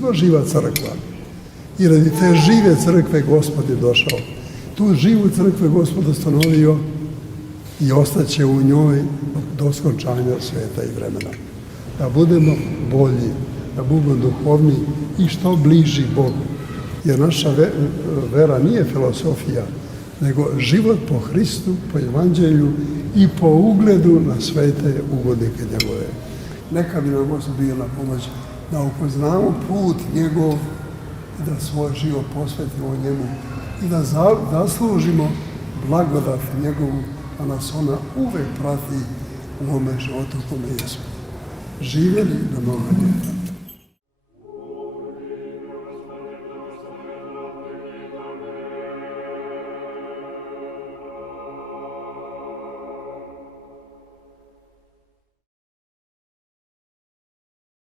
smo živa crkva. I radi te žive crkve Gospod je došao. Tu živu crkve Gospod ustanovio i ostaće u njoj do skončanja sveta i vremena. Da budemo bolji, da budemo duhovni i što bliži Bogu. Jer naša vera nije filosofija, nego život po Hristu, po Evanđelju i po ugledu na svete ugodnike njegove. Neka bi nam Gospod bio na pomoć da upoznamo put njegov i da svoj život posvetimo njemu i da zaslužimo blagodat njegovu, a nas ona uvek prati u ovome životu kome jesmo. Živjeli na mnogo ljeta.